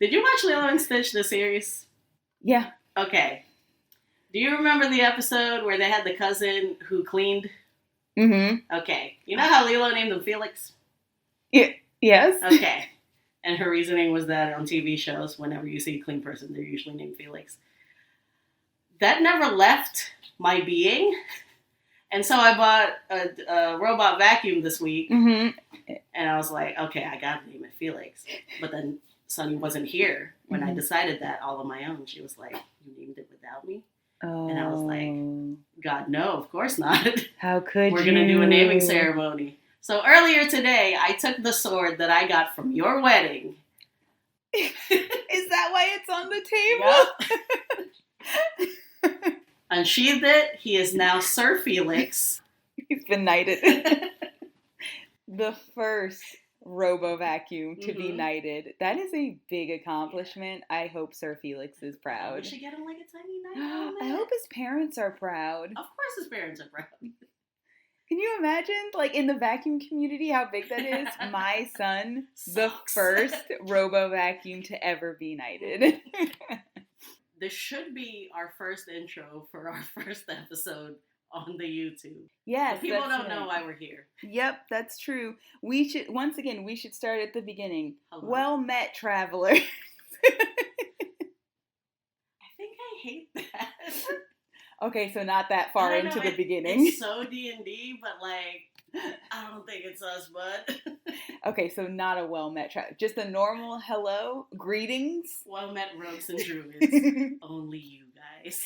Did you watch Lilo and Stitch, the series? Yeah. Okay. Do you remember the episode where they had the cousin who cleaned? Mm-hmm. Okay. You know how Lilo named him Felix? Yeah. Yes. Okay. And her reasoning was that on TV shows, whenever you see a clean person, they're usually named Felix. That never left my being. And so I bought a robot vacuum this week. Mm-hmm. And I was like, okay, I got to name it Felix. But then Sunny wasn't here when I decided that all on my own. She was like, you named it without me? Oh. And I was like, God, no, of course not. How could We're going to do a naming ceremony. So earlier today, I took the sword that I got from your wedding. Is that why it's on the table? Yep. Unsheathed it. He is now Sir Felix. He's been knighted. The first robo-vacuum to be knighted. That is a big accomplishment. I hope Sir Felix is proud. We should get him like a tiny knight. I hope his parents are proud. Of course his parents are proud. Can you imagine, like, in the vacuum community, how big that is? My son, the first robo-vacuum to ever be knighted. This should be our first intro for our first episode on the YouTube. Yes, people don't know why we're here. Yep, that's true. We should start at the beginning. Hello. Well met, travelers. I think I hate that. Okay, so not that far into the beginning. It's so D&D, but like, I don't think it's us, bud. Okay, so not a well-met traveler. Just a normal hello, greetings. Well-met rogues and druids. Only you guys.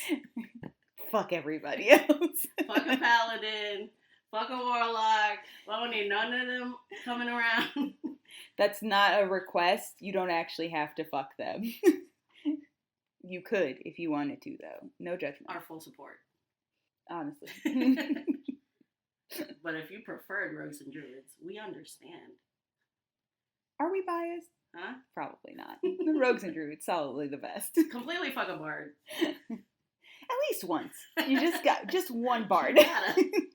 Fuck everybody else. Fuck a paladin. Fuck a warlock. We don't need none of them coming around. That's not a request. You don't actually have to fuck them. You could if you wanted to, though. No judgment. Our full support. Honestly. But if you preferred rogues and druids, we understand. Are we biased? Huh? Probably not. The rogues and druids, solidly the best. Completely fuck a bard. At least once. You just got just one bard.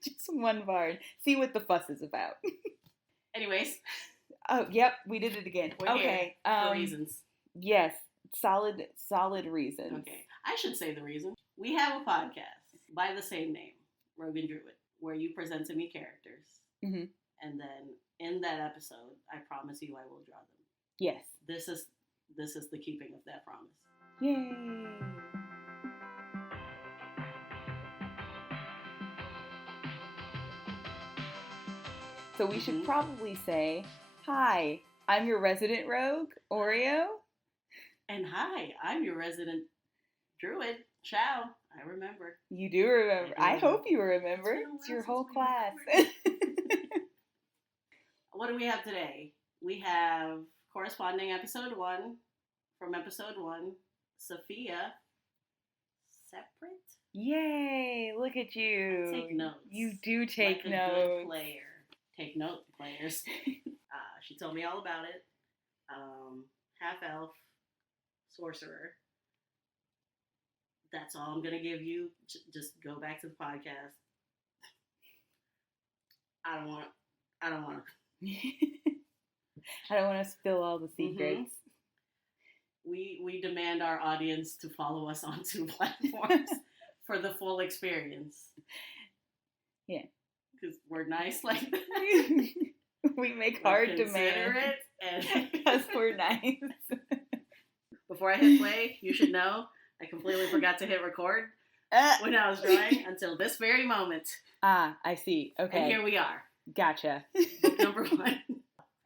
Just one bard. See what the fuss is about. Anyways. Oh, yep, we did it again. We're okay. Here for reasons. Yes. Solid reasons. Okay. I should say the reason. We have a podcast by the same name, Rogue and Druid, where you present to me characters. Mm-hmm. And then in that episode, I promise you I will draw them. Yes. This is the keeping of that promise. Yay. So we should probably say, hi, I'm your resident rogue, Oreo. And hi, I'm your resident druid, Chow. I remember. You do remember. I hope you remember. It's your whole class. What do we have today? We have corresponding episode 1 from episode 1, Safiya, Sepret. Yay, look at you. I take notes. You do take like notes. A good player. Take note, players. She told me all about it. Half-elf, sorcerer. That's all I'm going to give you. Just go back to the podcast. I don't want to. I don't want to spill all the secrets. We demand our audience to follow us on 2 platforms for the full experience. Yeah. Because we're nice like that. We make hard demands. Because we're nice. Before I hit play, you should know I completely forgot to hit record when I was drawing until this very moment. Ah, I see. Okay. And here we are. Gotcha. Book number 1.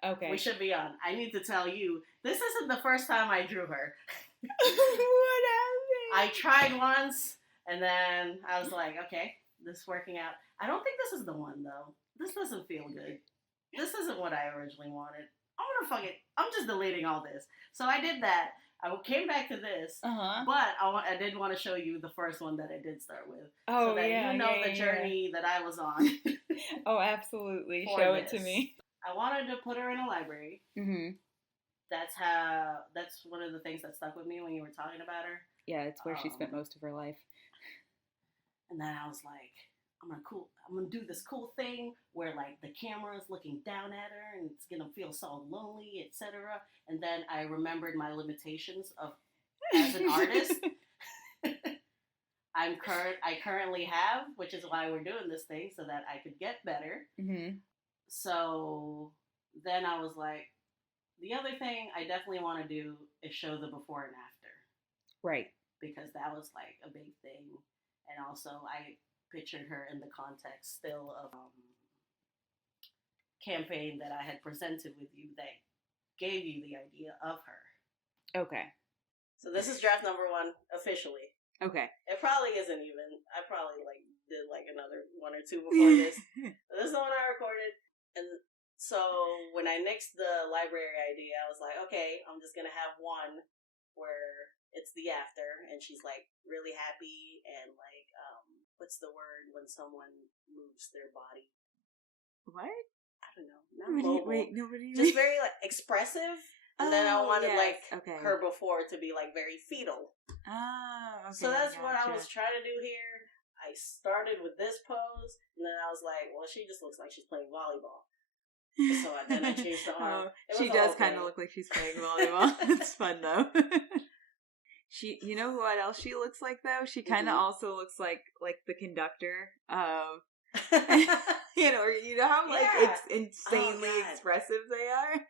Okay. We should be on. I need to tell you, this isn't the first time I drew her. What happened? I tried once, and then I was like, okay, this is working out. I don't think this is the one, though. This doesn't feel good. This isn't what I originally wanted. I'm gonna fuck it. I'm just deleting all this. So I did that. I came back to this, but I did want to show you the first one that I did start with. Oh, so that you know the journey that I was on. Oh, absolutely. Show it to me. I wanted to put her in a library. Mm-hmm. That's one of the things that stuck with me when you were talking about her. Yeah, it's where she spent most of her life. And then I was like, I'm gonna do this cool thing where like the camera is looking down at her and it's gonna feel so lonely, etc. And then I remembered my limitations of as an artist. I currently have, which is why we're doing this thing so that I could get better. Mm-hmm. So then I was like, the other thing I definitely want to do is show the before and after. Right. Because that was like a big thing. And also I pictured her in the context still of campaign that I had presented with you that gave you the idea of her. Okay. So this is draft number 1 officially. Okay. It probably isn't even. I probably like did like another 1 or 2 before this. This is the one I recorded. And so when I nixed the library idea, I was like, okay, I'm just gonna have one where it's the after, and she's like really happy and like what's the word when someone moves their body? What? I don't know. Not mobile. Wait, nobody. Just very like expressive. And then I wanted like okay. her before to be like very fetal. Oh, okay. So that's what I was trying to do here. I started with this pose, and then I was like, well, she just looks like she's playing volleyball. So then I changed the arm. She does kind of look like she's playing volleyball. It's fun though. You know what else she looks like though? She kind of also looks like the conductor of, you know how like it's insanely expressive they are.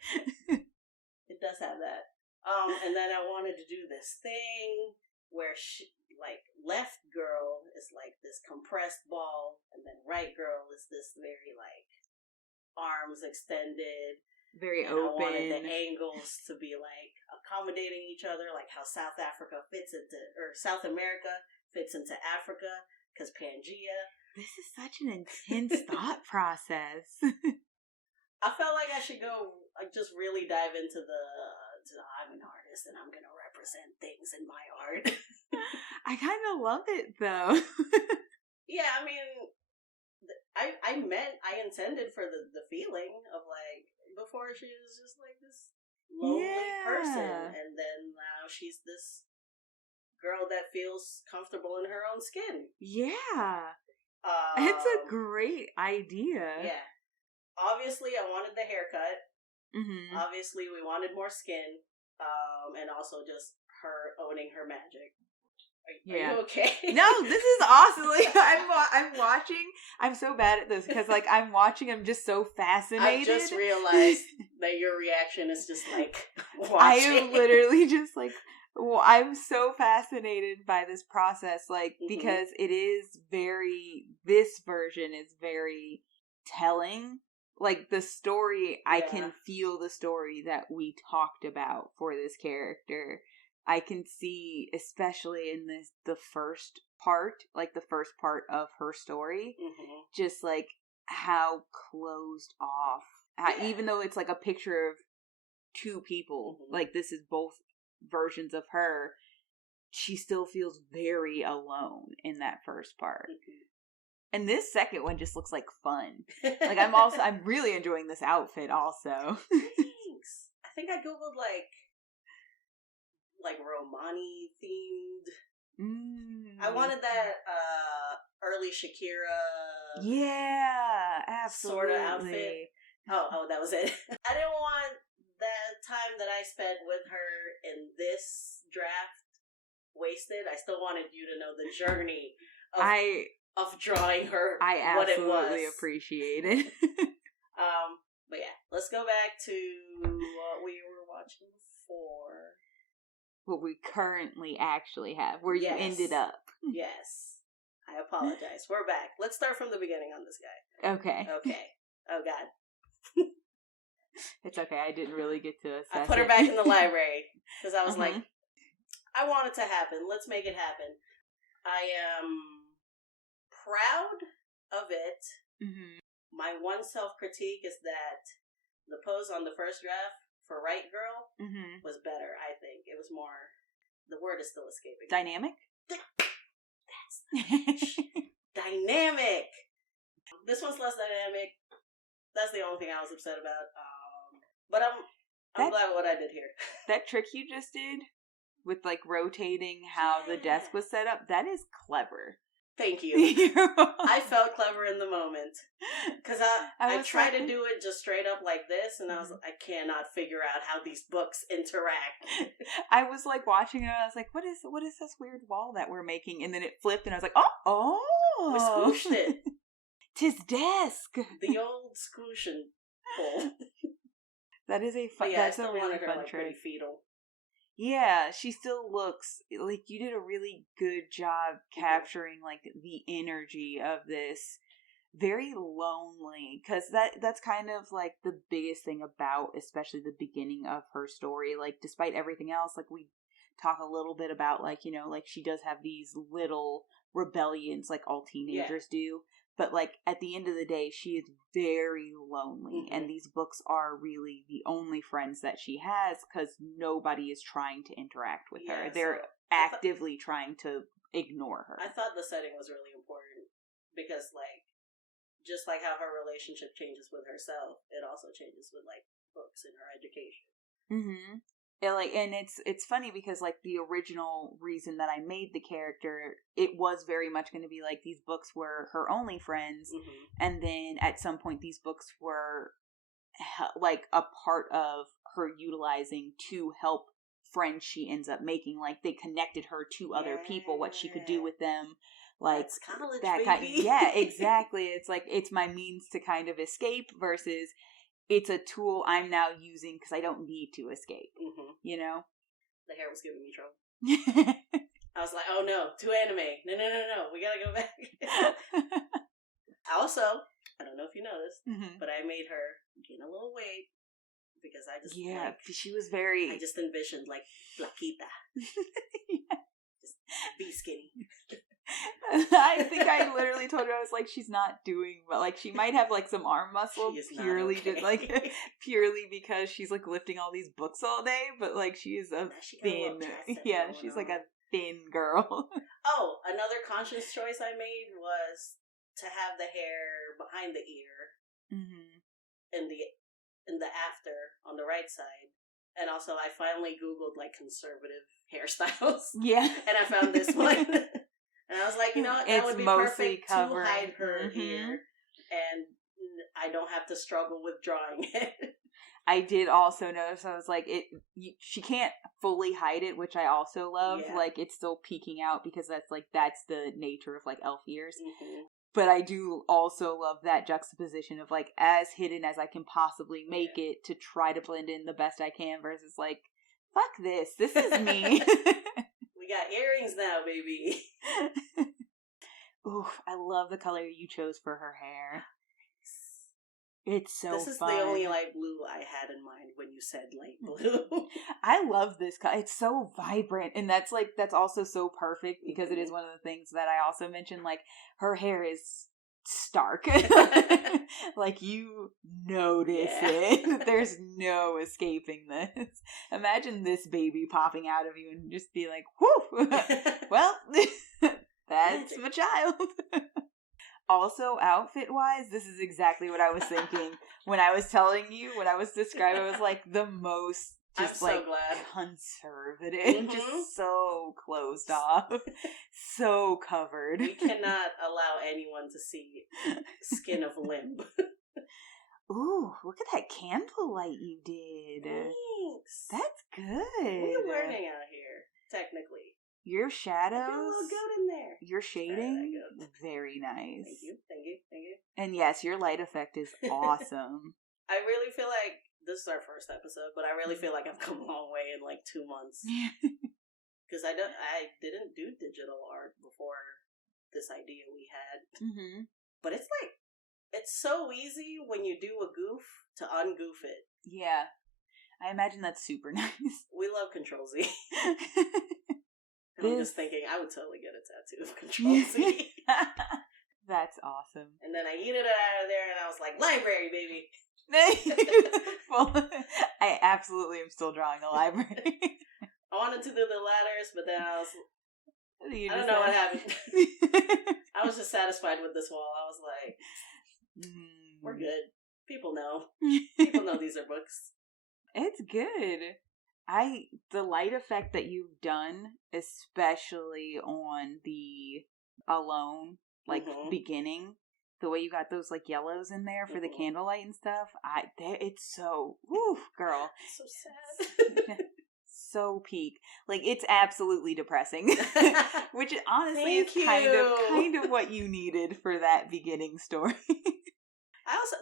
It does have that. And then I wanted to do this thing where she, like, left girl is like this compressed ball, and then right girl is this very like arms extended, very and open. I wanted the angles to be like accommodating each other, like how South America fits into Africa, because Pangea. This is such an intense thought process. I felt like I should go just really dive into I'm an artist and I'm gonna represent things in my art. I kind of love it though. Yeah, I mean, I intended for the feeling of like before she was just like this lonely person, and then now she's this girl that feels comfortable in her own skin. Yeah, it's a great idea. Yeah. Obviously, I wanted the haircut. Mm-hmm. Obviously, we wanted more skin. And also just her owning her magic. Are you okay? No, this is awesome. Like, I'm watching. I'm so bad at this because like I'm watching. I'm just so fascinated. I just realized that your reaction is just like watching. I am literally just like. Well, I'm so fascinated by this process, like because it is this version is very telling. Like the story, I can feel the story that we talked about for this character. I can see, especially in the first part, like the first part of her story, just like how closed off, even though it's like a picture of 2 people, like this is both versions of her, she still feels very alone in that first part. And this second one just looks like fun. Like I'm really enjoying this outfit also. Thanks. I think I googled like Romani themed. I wanted that early Shakira. Yeah, absolutely. Sort of outfit. Oh, that was it. I didn't want the time that I spent with her in this draft wasted. I still wanted you to know the journey of drawing her. I what it was. absolutely appreciate it. But yeah, let's go back to what we were watching before. What we currently actually have, where you ended up. Yes. I apologize. We're back. Let's start from the beginning on this guy. Okay. Oh God. It's okay. I didn't really get to assess I put her back in the library because I was like, I want it to happen. Let's make it happen. I am proud of it. My one self-critique is that the pose on the first draft for Right Girl was better, I think. It was more, the word is still escaping. Dynamic? That's dynamic! This one's less dynamic. That's the only thing I was upset about. But I'm glad with what I did here. That trick you just did with like rotating how the desk was set up, that is clever. Thank you. You're I felt clever in the moment. Because I was tried like- to do it just straight up like this, and I was like, I cannot figure out how these books interact. I was like watching it, and I was like, what is this weird wall that we're making? And then it flipped, and I was like, oh. We squished it. 'Tis desk. The old squooshing pull. That is a fun, But yeah, that's I a still really wanted her fun like trick. pretty fetal. Yeah, she still looks like you did a really good job capturing like the energy of this very lonely, because that's kind of like the biggest thing about especially the beginning of her story. Like despite everything else, like we talk a little bit about like, you know, like she does have these little rebellions like all teenagers do, but like at the end of the day she is very lonely, and these books are really the only friends that she has because nobody is trying to interact with her. They're actively trying to ignore her. I thought the setting was really important because like just like how her relationship changes with herself, it also changes with like books and her education. Mm-hmm. And it's funny because like the original reason that I made the character, it was very much going to be like these books were her only friends, and then at some point these books were like a part of her utilizing to help friends she ends up making. Like they connected her to other people, what she could do with them. Like that's college, that baby. yeah, exactly. It's like it's my means to kind of escape versus it's a tool I'm now using because I don't need to escape. You know? The hair was giving me trouble. I was like, oh no, too anime. No. We gotta go back. Also, I don't know if you noticed, but I made her gain a little weight because I just she was very. I just envisioned like flaquita. Just be skinny. I think I literally told her I was like, she's not doing well. Like she might have like some arm muscle purely just like purely because she's like lifting all these books all day, but like she is a thin. She's like a thin girl. Oh, another conscious choice I made was to have the hair behind the ear, in the after on the right side, and also I finally Googled like conservative hairstyles. Yeah, and I found this one. And I was like, you know what, that would be perfect covering. To hide her ear, and I don't have to struggle with drawing it. I did also notice, I was like, she can't fully hide it, which I also love. Yeah. Like, it's still peeking out because that's the nature of, like, elf ears. But I do also love that juxtaposition of, like, as hidden as I can possibly make it to try to blend in the best I can versus, like, fuck this is me. We got earrings now, baby. Ooh, I love the color you chose for her hair. It's so fun. This is the only light blue I had in mind when you said light blue. I love this color. It's so vibrant, and that's also so perfect because it is one of the things that I also mentioned. Like her hair is stark. Like you notice it. There's no escaping this. Imagine this baby popping out of you and just be like, whew, well, that's my child. Also, outfit-wise, this is exactly what I was thinking. When I was telling you, when I was describing, I was like the most just like conservative, just so closed off, so covered. We cannot allow anyone to see skin of limb. Ooh, look at that candlelight you did. Thanks. That's good. We're learning out here, technically. Your shadows, a little goat in there. Your shading, very nice. Thank you. And yes, your light effect is awesome. I really feel like this is our first episode, but I really feel like I've come a long way in like 2 months. Because I didn't do digital art before this idea we had. But it's like, it's so easy when you do a goof to ungoof it. Yeah. I imagine that's super nice. We love Control Z. I'm just thinking, I would totally get a tattoo of Control Z. That's awesome. And then I yeeted it out of there, and I was like, library, baby. Well, I absolutely am still drawing a library. I wanted to do the ladders, but then I don't know what happened. I was just satisfied with this wall. I was like, we're good. People know. People know these are books. It's good. The light effect that you've done, especially on the alone, like beginning. The way you got those like yellows in there for the candlelight and stuff, it's so, woo, girl. So sad. So peak. Like, it's absolutely depressing. Which honestly is kind of what you needed for that beginning story.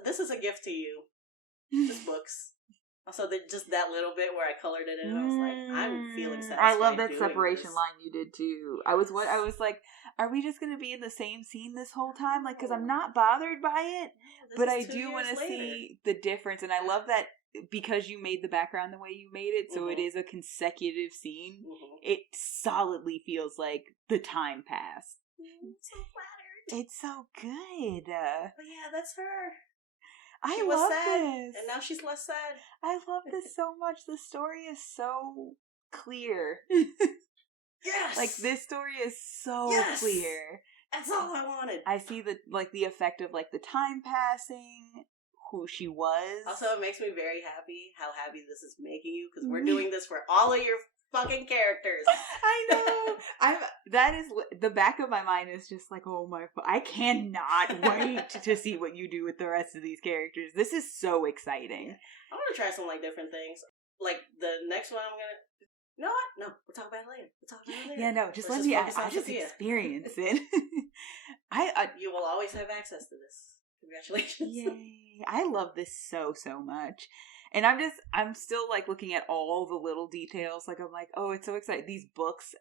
This is a gift to you. This books. Also, just that little bit where I colored it in, I was like, I'm feeling satisfied. I love that separation line you did too. I was like, are we just going to be in the same scene this whole time? Like, because I'm not bothered by it, but I do want to see the difference. And I love that because you made the background the way you made it, so it is a consecutive scene. It solidly feels like the time passed. I'm so flattered. It's so good. But yeah, that's her. I love sad, this. and now she's less sad. I love this so much. The story is so clear. Yes! Like, this story is so clear. That's all I wanted. I see the effect of, like, the time passing, who she was. Also, it makes me very happy how happy this is making you, because we're doing this for all of your fucking characters. I know. That is, the back of my mind is just like, oh my, I cannot wait to see what you do with the rest of these characters. This is so exciting. I want to try some, like, different things. Like, the next one I'm gonna... You know what? No, we'll talk about it later. Yeah, no, just let me, I just experience it. You will always have access to this. Congratulations. Yay. I love this so much. And I'm still, like, looking at all the little details. Like, I'm like, oh, it's so exciting. These books.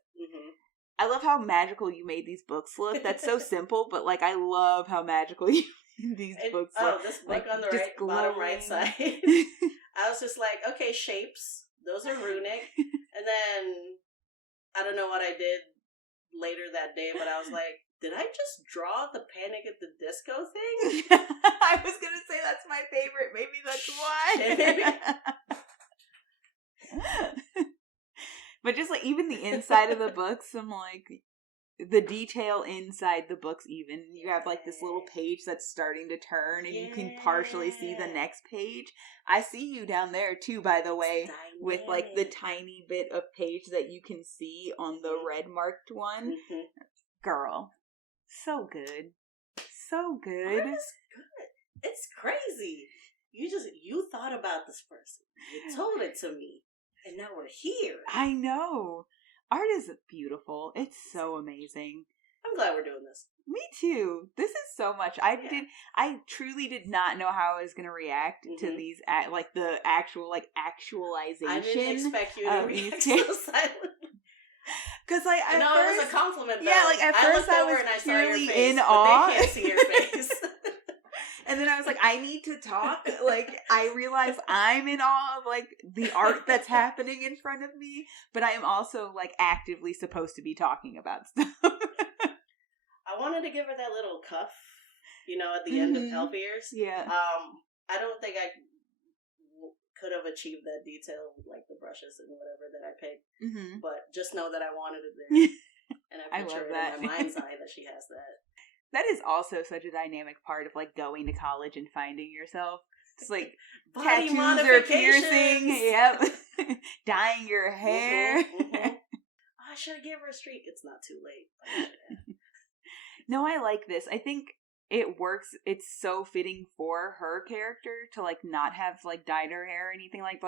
I love how magical you made these books look. That's so simple, but, like, I love how magical you these books look. Oh, this book, like, on the bottom right side. I was just like, okay, shapes. Those are runic. And then, I don't know what I did later that day, but I was like, did I just draw the Panic at the Disco thing? I was going to say that's my favorite. Maybe that's why. But just, like, even the inside of the books, I'm like, the detail inside the books even. You have, like, this little page that's starting to turn, and you can partially see the next page. I see you down there, too, by the way, with, like, the tiny bit of page that you can see on the red marked one. Girl. So good. So good. Art is good. It's crazy. You thought about this person. You told it to me. And now we're here. I know. Art is beautiful. It's so amazing. I'm glad we're doing this. Me too. This is so much. I truly did not know how I was going to react to these, like, the actual, like, actualization. I didn't expect you to react so silently. Because, like, I know it was a compliment, though. Yeah, like, at first I was purely in awe. They can't see your face. And then I was like, I need to talk. Like, I realize I'm in awe of, like, the art that's happening in front of me, but I am also, like, actively supposed to be talking about stuff. I wanted to give her that little cuff, you know, at the end of Elf Ears. Yeah. I don't think I could have achieved that detail with, like, the brushes and whatever that I picked, but just know that I wanted it there. And I picture it in my mind's eye that she has that. That is also such a dynamic part of, like, going to college and finding yourself. It's like Body tattoos or piercing, yep, dyeing your hair. I should have given her a streak. It's not too late. No, I like this. I think it works. It's so fitting for her character to, like, not have, like, dyed her hair or anything like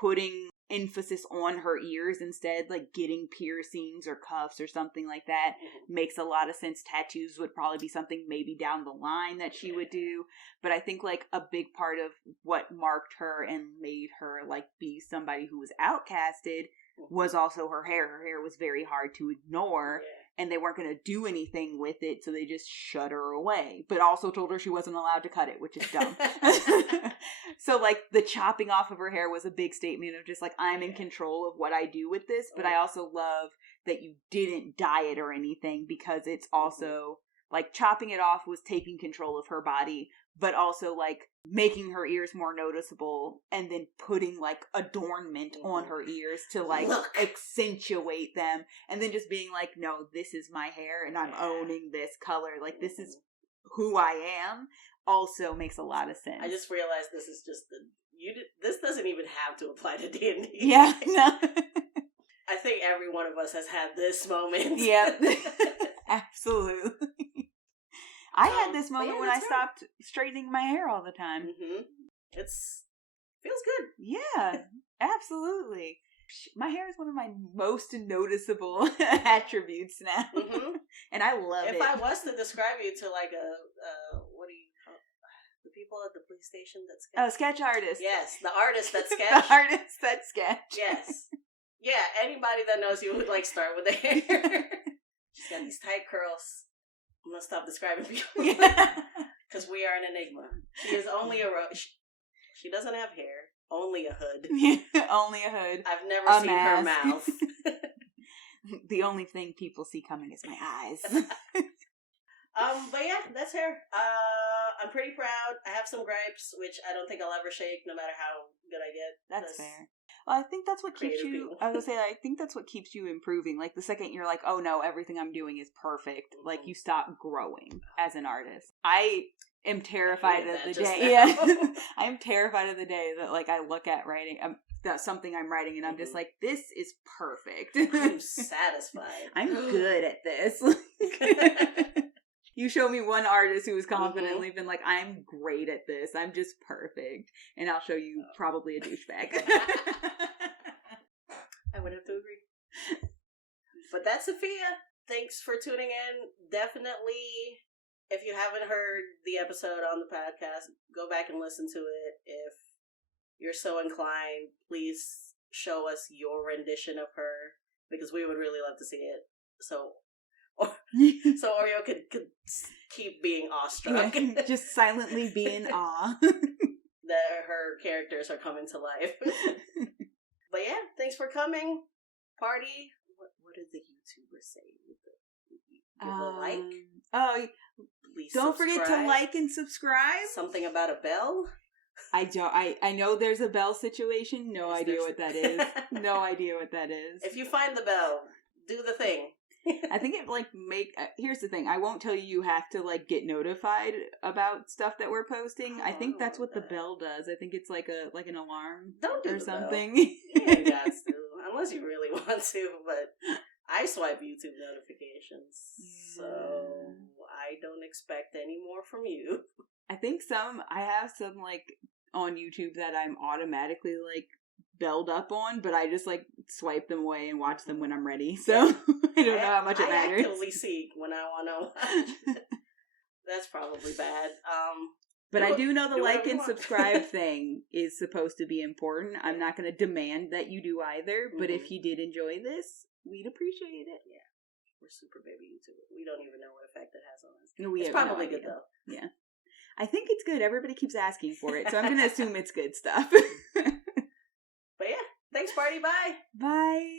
putting emphasis on her ears instead, like getting piercings or cuffs or something like that makes a lot of sense. Tattoos would probably be something maybe down the line that she would do, but I think, like, a big part of what marked her and made her, like, be somebody who was outcasted was also her hair. Her hair was very hard to ignore, and they weren't going to do anything with it, so they just shut her away, but also told her she wasn't allowed to cut it, which is dumb. So, like, the chopping off of her hair was a big statement of just, like, I'm in control of what I do with this, but I also love that you didn't dye it or anything, because it's also, like, chopping it off was taking control of her body, but also, like, making her ears more noticeable and then putting, like, adornment on her ears to, like, accentuate them, and then just being like, no, this is my hair and I'm owning this color. Like, this is who I am. Also makes a lot of sense. I just realized this is just this doesn't even have to apply to D&D. Yeah, no. I think every one of us has had this moment. Yep. Absolutely. I had this moment when I that's her. stopped straightening my hair all the time. Mm-hmm. It's feels good. Yeah, absolutely. My hair is one of my most noticeable attributes now, and I love it. If I was to describe you to like a what do you call the people at the police station that sketch? Oh, sketch artist. Yes, the artist that sketch. The artist that sketch. Yes. Yeah, anybody that knows you would like start with the hair. She's got these tight curls. I'm gonna stop describing people because we are an enigma. She is only a she doesn't have hair. Only a hood. Only a hood. I've never seen mask. her mouth. The only thing people see coming is my eyes. But yeah, that's her. I'm pretty proud. I have some gripes, which I don't think I'll ever shake, no matter how good I get. That's fair. Well, I think that's what keeps you. People. I was gonna say, I think that's what keeps you improving. Like the second you're like, oh no, everything I'm doing is perfect. Like you stop growing as an artist. I am terrified of the day. Yeah, I am terrified of the day that like I look at writing. That's something I'm writing, and I'm just like, this is perfect. I'm satisfied. I'm good at this. You show me one artist who has confidently been like, I'm great at this. I'm just perfect. And I'll show you probably a douchebag. I would have to agree. But that's Safiya. Thanks for tuning in. Definitely, if you haven't heard the episode on the podcast, go back and listen to it. If you're so inclined, please show us your rendition of her, because we would really love to see it. So Oreo could keep being awestruck. Yeah, just silently be in awe. That her characters are coming to life. But yeah, thanks for coming. Party. What did the YouTubers say? Give a like. Oh, please don't subscribe. forget to like and subscribe. Something about a bell. I know there's a bell situation. No idea what that is. No idea what that is. If you find the bell, do the thing. I think it here's the thing. I won't tell you have to like get notified about stuff that we're posting. I think that's what the bell does. I think it's like an alarm. Don't do or the something. Bell. Yeah, you got to, unless you really want to. But I swipe YouTube notifications, so I don't expect any more from you. I think I have some like on YouTube that I'm automatically like belled up on, but I just like swipe them away and watch them when I'm ready. So I don't know how much it matters. I actively seek when I want to watch. That's probably bad. But I do know the like and subscribe thing is supposed to be important. I'm not going to demand that you do either, but if you did enjoy this, we'd appreciate it. Yeah. We're super baby YouTubers. We don't even know what effect it has on us. No, it's probably good though. Yeah. I think it's good. Everybody keeps asking for it, so I'm going to assume it's good stuff. But yeah, thanks, party. Bye. Bye.